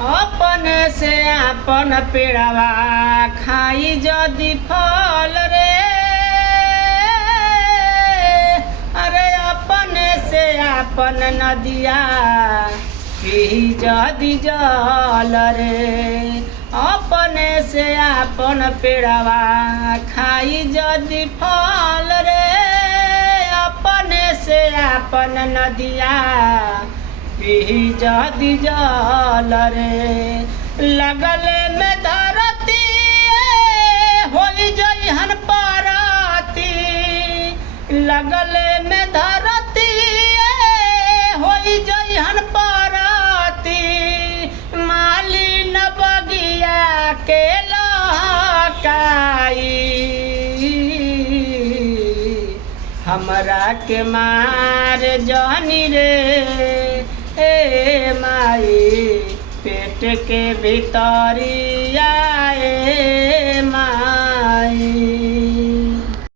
अपने से आपन पेड़वा खाई जदि फल रे, अरे अपने से आपन नदिया पी जदि जल रे, अपने से आपन पेड़वा खाई जदि फल रे, अपने से आपन नदिया पी जदि जल रे। लगले में धरती होई जइहन परती, लगले में धरती होई जइहन परती, मालिन बगिया के लहकाई, हमरा के मार जानी रे ए माई, पेट के भितरिया